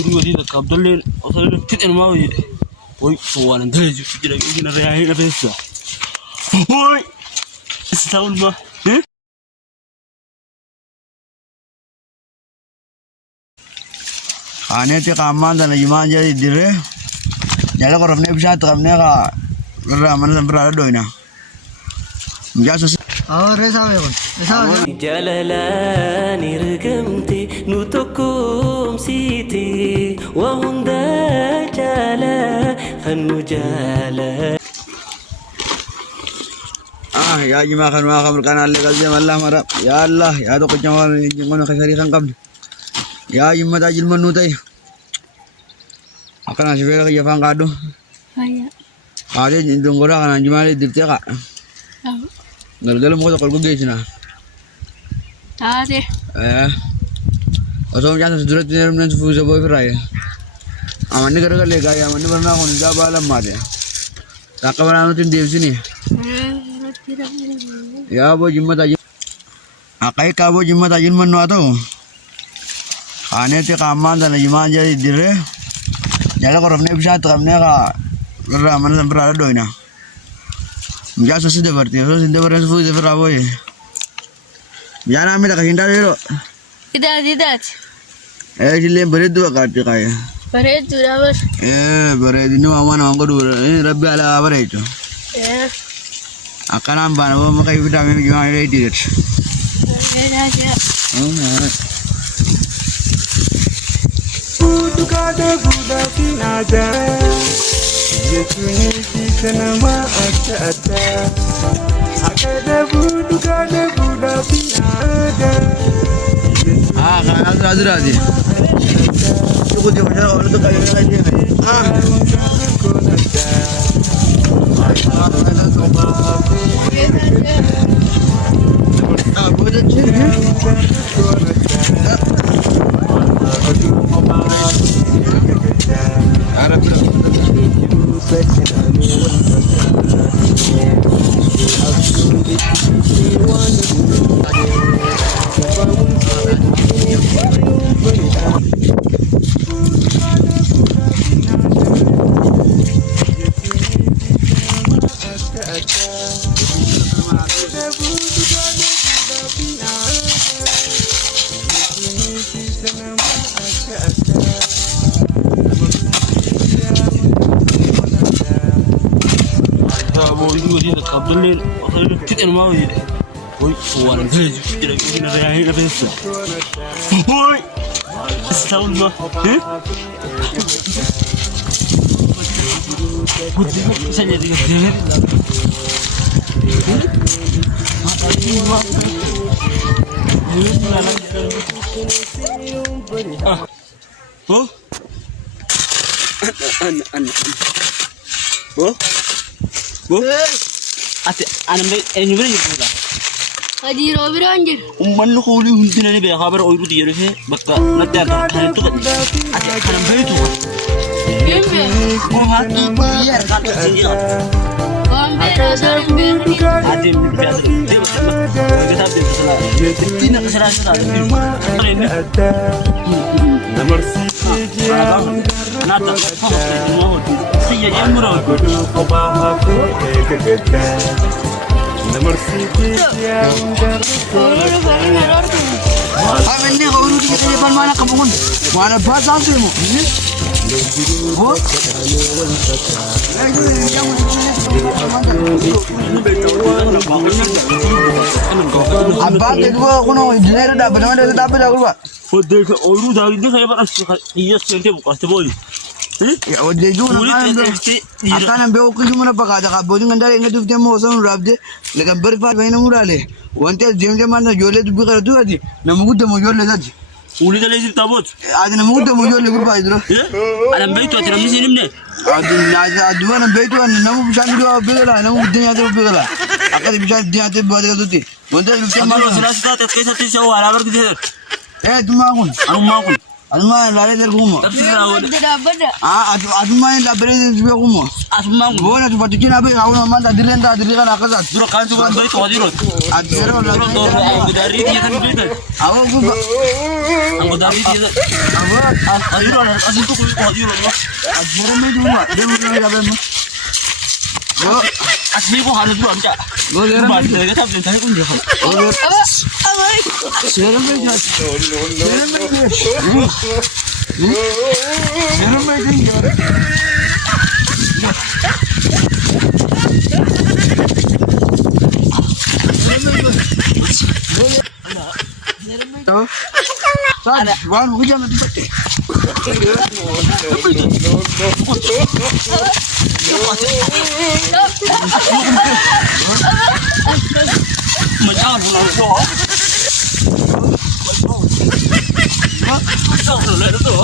ويقولوا دي ذاك عبد الله أصلا تتأنى ما هو وي صوان انتهج في جرا يجينا رياهي نبيسا وي استاول ما خانيتي قامان ده نجمان جاي ديره جالا قربنا بشات قربنا قا برا من برا دوينا مجاس رسا بيقول رسا جلالاني رقمتي نوتكم سيتي وهم دا جالا خنو جالا يا جماعة خن ما خبر قناة اللي قديم الله مرة يا الله يا دوك جمال جمال خسري خن قبل يا جماعة تاجل منوتي أكنا سبيل كي يفان قادو هذا دونغورا كنا جمال دبتة كا قال مو تقول بجيسنا هذه أصلا جالس سدرت نيرم نسفوز أبوي فراي أماني كرر لك يا أماني برنا كون جاب على ماده تاكبرنا نوتين ديوسيني يا أبو جمّة تاجل أكاي كابو جمّة تاجل منو أتو خانيتي قامان ده نجمان جاي ديره جالا قربنا بشات قربنا قا برا من برا دوينا مجاز سيده برتي سيده برا سفوز فرا بوي جانا مي تكا هندا ديرو إدات جلين بريد دو كارتي كاي بريد دورا بس بريد نو أمان أنغو دور ربي على بريد أكنام بنا بوم كاي فيتامين جماعة ريديت Kada buda pinada Yetuni kisana ma ata Kada buda pinada kan azradi cukup dia macam orang tu kayu lagi boleh cerita Arab ويقولوا دي ذاك عبد الله أصلا تتأنى ما هو وي صوان انتهج في جرا يجينا رياهي نبيسا وي استاول ما قلت سنة دي كده أنا بني يقوله هذه روبي رانجر ومن لقولي هندنا نبي خبر أويرو ديالو فيه بقى ندار كان تقول أنا بيتو هو هاتو بيار كاتو سنجيلا هذه من بيار دي بس كتاب دي بس تينا كسران كسران ناتا سيا يمرو ini kau urut kita depan mana kampung mana bahasa semu oh abang itu kono jilera dah benar dah tapi dah keluar فديك أورو داري ده خيبر هي سنتي بقى تبولي ya udah juga akan ambil okey cuma nak pakai ada kabut dengan dari ingat tu dia mau orang rabde lekas berfar bayi namu rale wanita jam mana jual tu bukan tu aja namu kita mau jual lagi ولي ده لازم تابوت ada namu kita mau jual lagi berapa itu أنا بيتو أترى مسي نمني ada mana betul namu bisa dua begala namu dia ada begala akan bisa dia ada buat itu tu wanita أنا سلاسة تتكيس تيجي سوا على برد ده tu makan أنا ما أقول Asuma lale der kumo. Tidak beda. Asuma la bere der kumo. Asuma Bona tu patikina be kauna manda direnda dirika na kaza. duro kan tu ban baik wadirot. Adero la. Duro dari dia kan beda. Awo kuba. Anggo dari dia. Adirot asin tu wadirot. Adero me duma. Demu la be mo. Yo, Asmi ko halu duro anja. go der Ba dia tak bentar kun dia. seram be jat. Seram be jat. Ada. Wan hujan mati pete. Macam mana tu? Macam mana tu?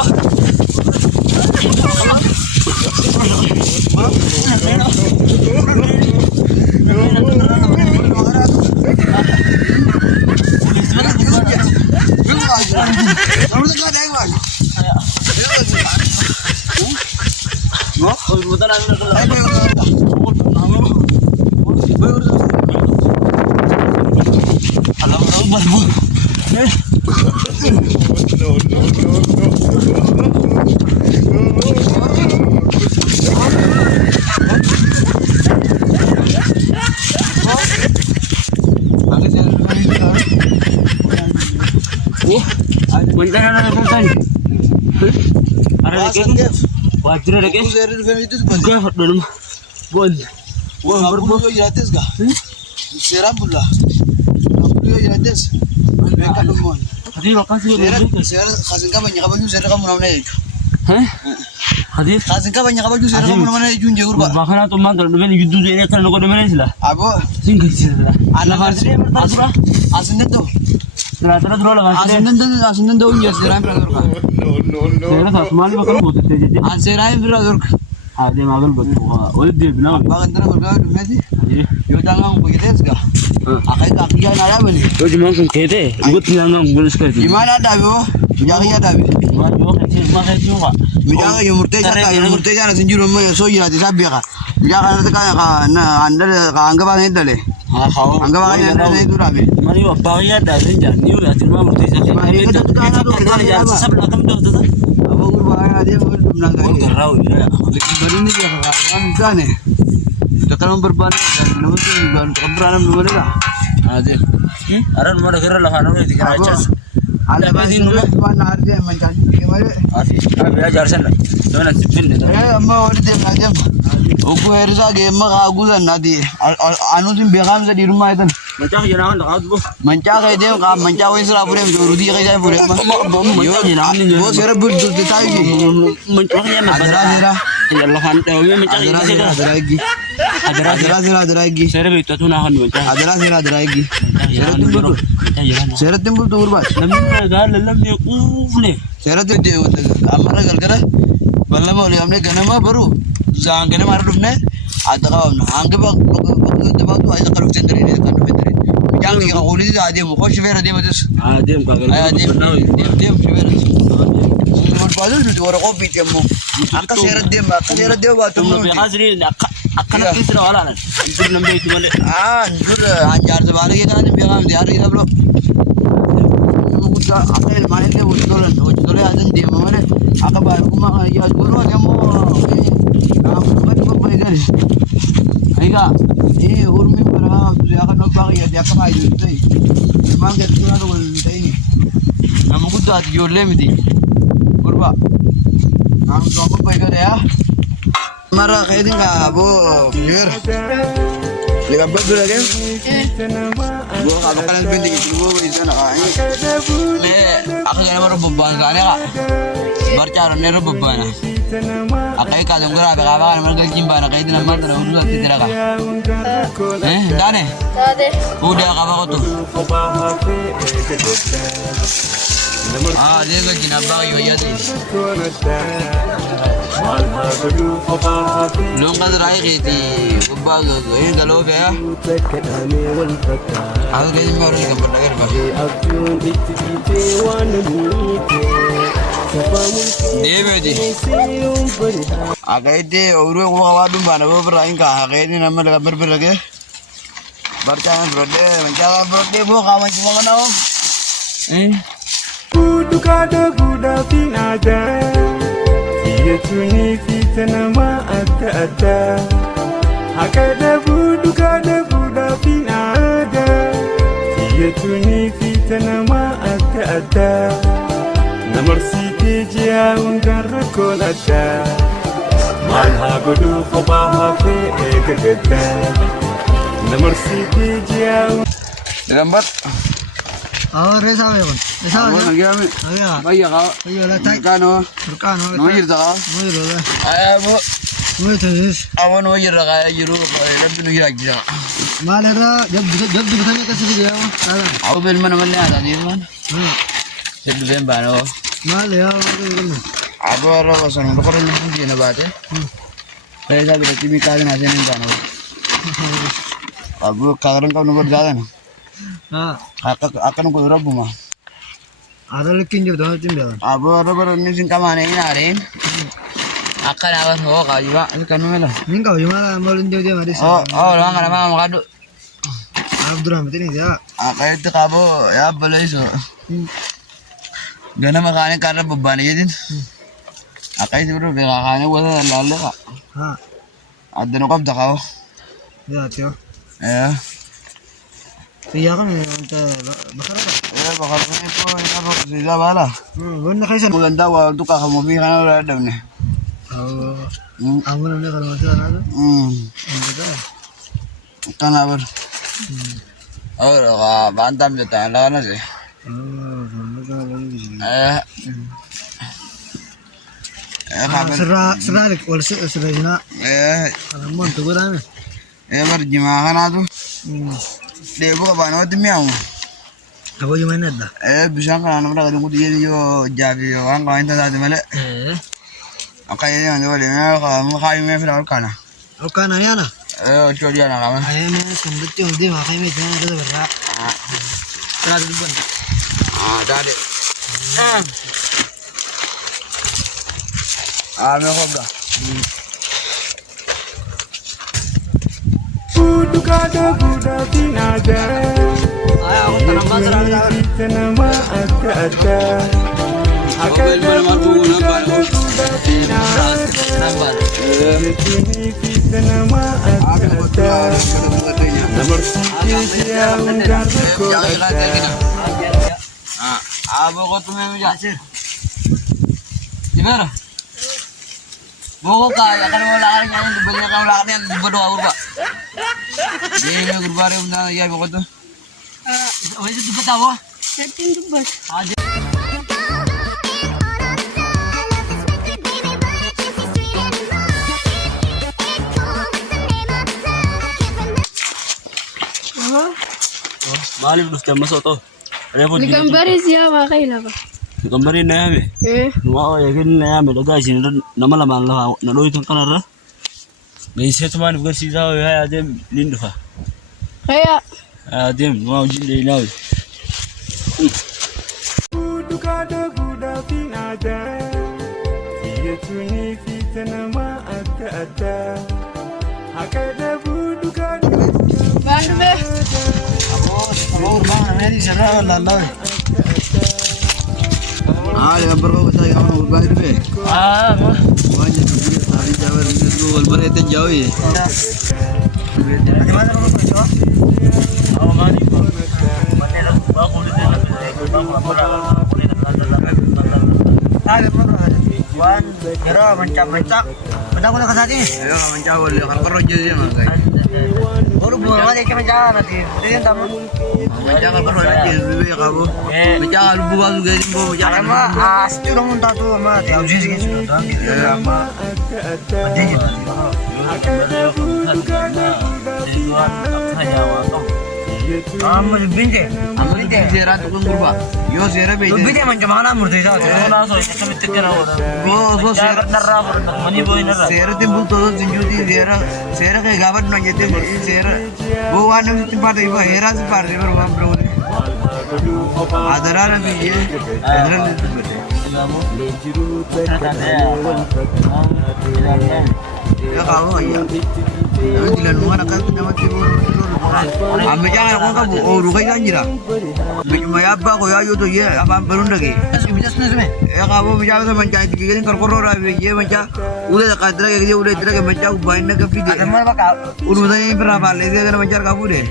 Wajib ada ke? Gua belum. Bon. Wah, berbuat gratis kah? Seram pula. Berbuat gratis. Mereka nomor. Hadi lokasi Seram kasih kau banyak apa juga seram kamu namanya. Hah? Hadi Kasih kau banyak apa juga seram kamu namanya junjung urba. bahkan atau mantan dengan yudu ini kan logo dengan sila. Apa? Singkat sila. Anak masih Asura. asin itu. Terus lah Asin itu unjuk seram berada kah? Saya rasa semua ni bakal buat jadi. Seram berada kah? Ada magal betul. Oleh dia benar. Bagan terus berada di mana? Yo tangan begitu kah? Akai kaki jangan ada beli. Yo cuma kan kete. Ikut yang boleh sekali. Di mana ada bu? Jangan ada bu. Yo kecil macam juga. Jangan yang murtej jangan sendiri rumah so ya di sabi kah? Jangan ada kan anda anggap apa itu le? Anggap apa anda itu rabi? Mari apa ya dah senja. Ni ya cuma murtej saja. Mari itu kan ya sab lakam tu tu. Apa kurban ada bu belum Kau kerau ya. baru ni dia kan kan eh. Sekarang berban nomor tu berban keberadaan nomor dah. Ada. Aran mana kerja lah kan orang tiga ratus. Ada basin mana ada mencari kemana? Asyik. Abi ajar sana. Mana sipin dah. Amma orang dia macam. Aku harus lagi emak aku kan nanti. Anu tu biarkan saya di rumah itu. Macam jangan nak tu. Mencari dia kan mencari Islam pun jurudi kerja pun. Yo jangan ni. Bos serap betul detail ni. Mencari yang Ada. Ya Allah kan tahu mencari Ada lagi. Ada lagi. Saya itu tu nak mencari. Ada lagi. Jangan. Serat timbul tu urbat. Lamnya gal lamnya kufle. Serat dia amara gal kara. Balla mau lihat mereka nama baru. Jangan kena marah dulu ne. Ada kau na. Angke bak tu ada kalau cenderi ni kan betul. Jangan kita kulit itu ada mu. Kau sifir ada betul. Adem kagak. Dia sifir. Mau balu tu orang kopi dia mu. Angka serat dia batu mu. Hazri akan kisah orang. Itu nampak itu mana? Anjur anjar sebalik kan biar dia hari itu belum. Apa mana dia ujulan ada dia mana? Apa baru kuma ya guru dia mu. Apa ini? Aika, ini urmi berapa? Dia akan nampak ya dia akan aja itu. Memang kita pun ada ini. Nama kuda jual mesti. Berapa? Kamu apa baik ya? Marah kayak ini nggak, bu? Biar. Lihat berapa lagi? Gua kalau kalian penting itu gua di sana kayaknya. Aku jangan baru beban kali kak. Bercara neru beban. Akai kadang gua apa kan mereka jimba nak itu nama tanah udah tidak kak. Dah ne? Udah apa kau tuh? Dia kan jinabah yo ya sih. لون قد رايقتي وباغا إيه قالوا فيها هذا كذي ما أروح كم بدنا dia berarti. Agak itu orang orang tu mana beberapa ingkar agak ini nama dekat berbeda. Bercangan berada, bercangan berada bukan kawan cuma kenal. Budak budak finaja, dia tuni fitna ma ada. Agak budak finaja, dia tuni fitna ma ada. Namarsi dia ungkar kolada, malha gudu kobah fe ekgeda. Namarsi dia. Lambat. और रे सावे कौन ऐसा हो Lagi kami. गया Baik kau. ये वाला time Kano. रुकान हो Noir tak? मुझे रोला Ayah bu. मुझे तो इस Awan noir tak? Ayah juru. Lebih noir lagi. मालेरा जब बताने कैसे गया वो सारा Aku beli mana mana ada ni mana? Jadi beli mana? मालेरा Abu orang kosan. Orang koran ni dia nak baca. Saya dah berarti mikir nasi ni mana? Abu karan kau nombor jalan. हाँ Akan kau rabu mah. आधा लेकिन जो दोनों तीन बेला Abu orang ni sing kamane ini arin. Akan awal hoka juga. Kan mana? निंगा हो जमाना मोलिन जो मरे Oh, orang ada mana makadu. आप दुरा में नहीं जा Akan itu kabo ya boleh isu. Gana makane karena beban aja din. Akan itu bro bekakane buat lalu kak. हाँ Ada nukam tak kau? जा त्यो Ya. तो यहाँ का मैं उनका बकरा Ya bakal itu ini apa sih bala. वो ना कैसे Maganda waktu kakak mau bikin apa ada nih. aku namanya kalau macam mana tuh Kan apa? Oh, bantam je tak ada nasi. serah wala serah jina kalau mau tuh berani Berjimakan atu. Dia buka bano tu miau. apa gimana dah Bisa kan anak mereka tunggu dia jo jadi orang kau itu tadi malah. Akai ini anda boleh kalau kau ini firman kana. oke nanya na Coba dia nak apa? ayam ini sendiri tuh dia makai meja itu berat serah dulu pun Tadi. Mereka dah. Budak finaja, dia tuni fitna ma ada. Agak budak finaja, dia tuni fitna ma ada. Namarsi dia ungkar kolada. Abu kau tu memang jasir. Di mana? Buku kaya kan wala kan yang banyak kan wala kan yang berdoa urba. Ini urba re unda ya buku tu. Wajib tu betawa. setting tu bas Balik terus jam masuk tu. Ada pun. gambar siapa kayak apa Gambarin na yami. Nuwa ya gin na yami daga shi na malama Allah na doyi tun kanara. Gai sai tuma ni gasi zawo ya dem lindufa. kayak Dem nuwa ujin dai nawi. Budak finaja, dia tuni fitna ma ada. Agak budak bantu be Aku urban namanya di serah lalai Dia berapa kita yang orang urba itu be. Banyak tu dia tadi jawab itu urba itu jauh ya. bagaimana kamu coba Wan, kira mencak-mencak, benda aku nak kasih. Ayo kawan jauh dia kan kerja dia mah. Baru buat aja mencak nanti. Dia tamu. Jangan kerja dia lebih kamu. Bicara lu buat juga ini bu. Jangan Ama asti orang muntah tuh ama tiap jenis gitu. Ama Amma dubbinte. Amma dubbinte. Seera tukun gurba. Yo seera beide. Dubbinte manca mana murteessa. Wala so kamitti kana wala. Go seera. Narra mani boy narra. Seera timbul todo sinjuti seera ke gabat no jete seera. Go wan no timpada iba hera si par river wan bro. Adara na biye. Adara ya kamu ya. Lalu dilan mana kan nama timur. Ambil jangan kau kamu orang kaya anjira. Bagaimana ya apa kau ya itu ya apa belum lagi. Ya kamu bicara sama macam itu kan korkoro rabi ya macam udah dekat lagi dia udah dekat macam bainnya ke video. Udah ini berapa lagi kan macam kamu deh.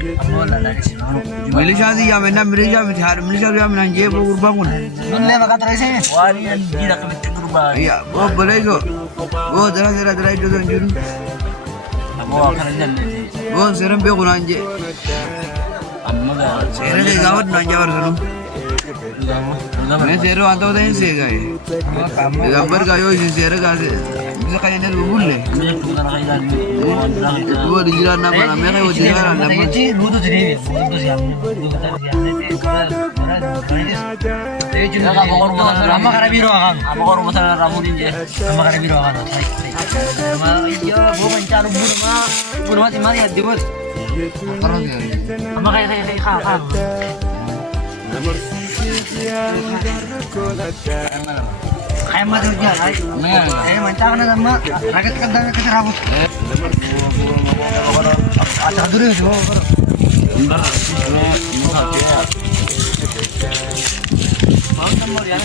Malaysia sih ya mana Malaysia ya mana je berbangun. Wali yang tidak kamitti berubah. Iya, oh boleh kok. Oh darah itu anjir. Aku akan jalan. Oh serem be kuna anje. Amma ga. Serem ke gawat na jawar sunu. मैं शेरों आता होता है इनसे गए गब्बर का यो इसी शेर का से इसे कहीं नहीं वो बुल्ले वो दिखला ना बना मैं वो दिखला ना Amma kara biro akan. Amma karo masalah ramudin je. Amma kara biro akan. Amma iyo bo mencari buru mati mati ya dibuat. Amma kayak kah. Kayak mati aja, kayak mencari nama rakyat kadang keserabut. Acak dulu itu. Bentar, ini satu ya. Mau tambah ya?